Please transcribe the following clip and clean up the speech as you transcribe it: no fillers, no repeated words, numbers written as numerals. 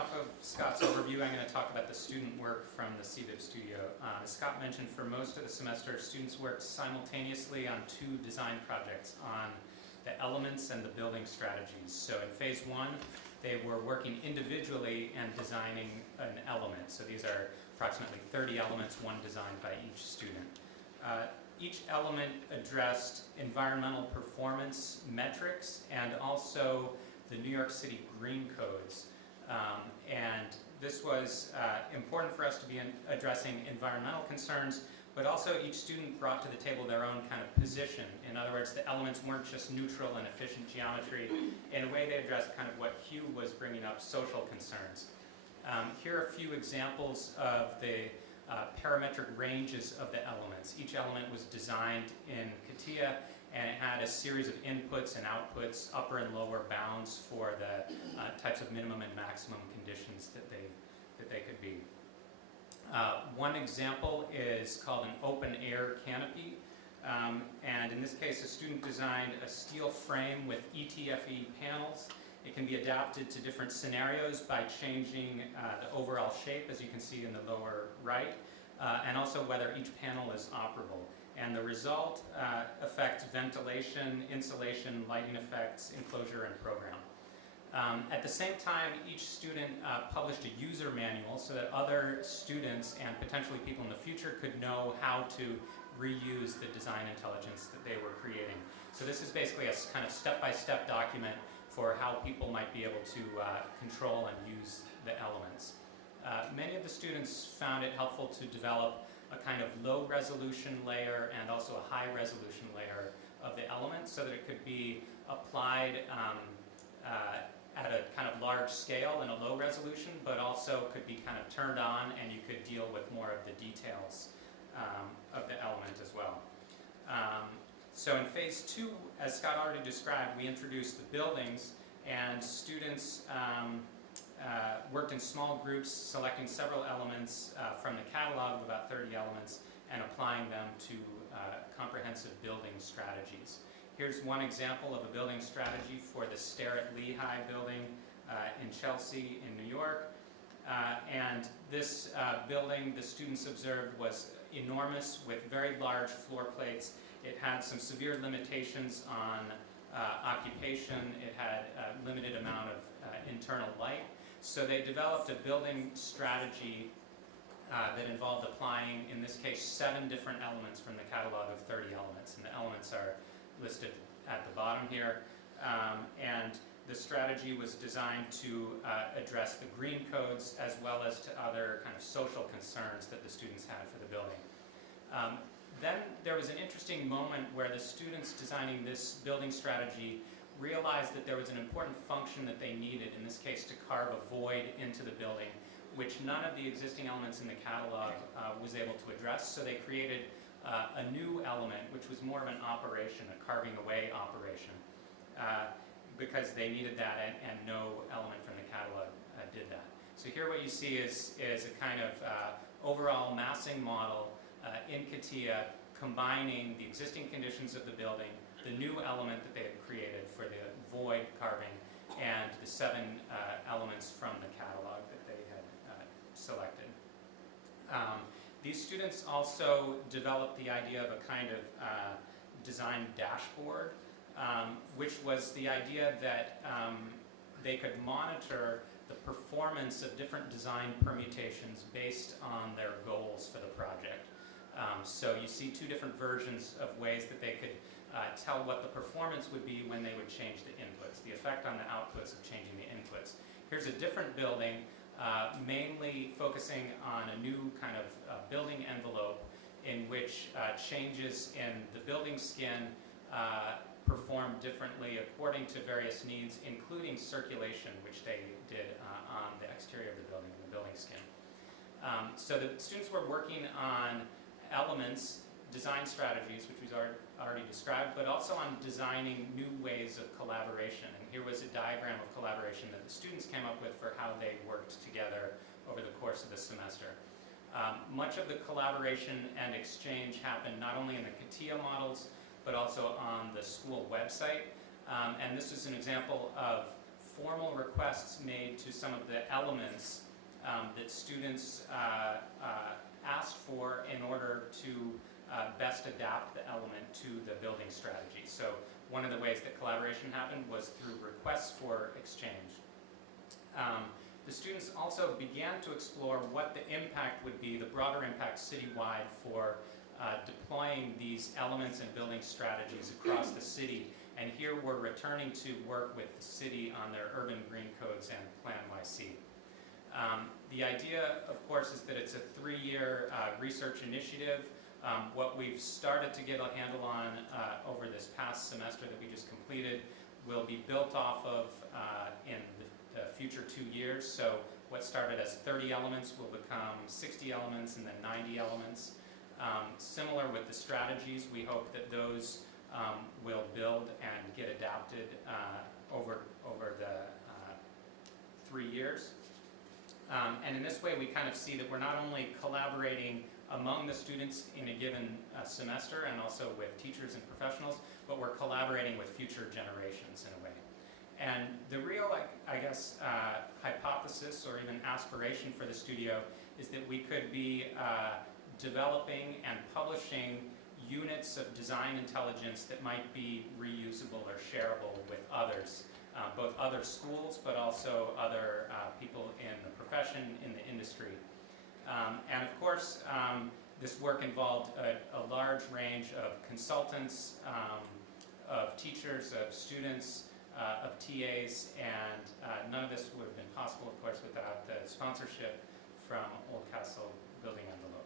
off of Scott's overview, I'm going to talk about the student work from the CBIP studio. As Scott mentioned, for most of the semester, students worked simultaneously on two design projects on the elements and the building strategies. So in phase one, they were working individually and designing an element. So these are approximately 30 elements, one designed by each student. Each element addressed environmental performance metrics and also the New York City green codes. And this was important for us to be addressing environmental concerns, but also each student brought to the table their own kind of position. In other words, the elements weren't just neutral and efficient geometry. In a way, they addressed kind of what Hugh was bringing up, social concerns. Here are a few examples of the parametric ranges of the elements. Each element was designed in CATIA, and it had a series of inputs and outputs, upper and lower bounds for the types of minimum and maximum conditions that they could be. One example is called an open air canopy, and in this case a student designed a steel frame with ETFE panels. It can be adapted to different scenarios by changing the overall shape, as you can see in the lower right, and also whether each panel is operable. And the result affects ventilation, insulation, lighting effects, enclosure, and program. At the same time, each student published a user manual so that other students and potentially people in the future could know how to reuse the design intelligence that they were creating. So this is basically a kind of step-by-step document for how people might be able to control and use the elements. Many of the students found it helpful to develop a kind of low resolution layer and also a high resolution layer of the elements so that it could be applied at a kind of large scale in a low resolution, but also could be kind of turned on and you could deal with more of the details of the element as well. So in phase two, as Scott already described, we introduced the buildings, and students worked in small groups, selecting several elements from the catalog of about 30 elements and applying them to comprehensive building strategies. Here's one example of a building strategy for the Sterrett-Lehigh building in Chelsea in New York. And this building, the students observed, was enormous with very large floor plates. It had some severe limitations on occupation. It had a limited amount of internal light. So they developed a building strategy that involved applying, in this case, 7 different elements from the catalog of 30 elements. And the elements are listed at the bottom here. And the strategy was designed to address the green codes as well as to other kind of social concerns that the students had for the building. Then there was an interesting moment where the students designing this building strategy realized that there was an important function that they needed, in this case to carve a void into the building, which none of the existing elements in the catalog was able to address. So they created a new element, which was more of an operation, a carving away operation, because they needed that, and no element from the catalog did that. So here what you see is a kind of overall massing model in CATIA, combining the existing conditions of the building, the new element that they had created for the void carving, and the 7 elements from the catalog that they had selected. These students also developed the idea of a kind of design dashboard, which was the idea that they could monitor the performance of different design permutations based on their goals for the project. So you see 2 different versions of ways that they could tell what the performance would be when they would change the inputs, the effect on the outputs of changing the inputs. Here's a different building, mainly focusing on a new kind of building envelope in which changes in the building skin perform differently according to various needs, including circulation, which they did on the exterior of the building skin. So the students were working on elements, design strategies, which we've already described, but also on designing new ways of collaboration. And here was a diagram of collaboration that the students came up with for how they worked together over the course of the semester. Much of the collaboration and exchange happened not only in the CATIA models, but also on the school website. And this is an example of formal requests made to some of the elements that students asked for in order to best adapt the element to the building strategy. So one of the ways that collaboration happened was through requests for exchange. The students also began to explore what the impact would be, the broader impact citywide for deploying these elements and building strategies across the city. And here we're returning to work with the city on their urban green codes and Plan YC. The idea, of course, is that it's a 3-year research initiative. What we've started to get a handle on over this past semester that we just completed will be built off of in the future 2 years. So what started as 30 elements will become 60 elements and then 90 elements. Similar with the strategies, we hope that those will build and get adapted over the 3 years. And in this way, we kind of see that we're not only collaborating among the students in a given semester and also with teachers and professionals, but we're collaborating with future generations in a way. And the real, I guess, hypothesis or even aspiration for the studio is that we could be developing and publishing units of design intelligence that might be reusable or shareable with others, both other schools but also other people in the profession, in the industry. And of course, this work involved a large range of consultants, of teachers, of students, of TAs, and none of this would have been possible, of course, without the sponsorship from Oldcastle Building Envelope.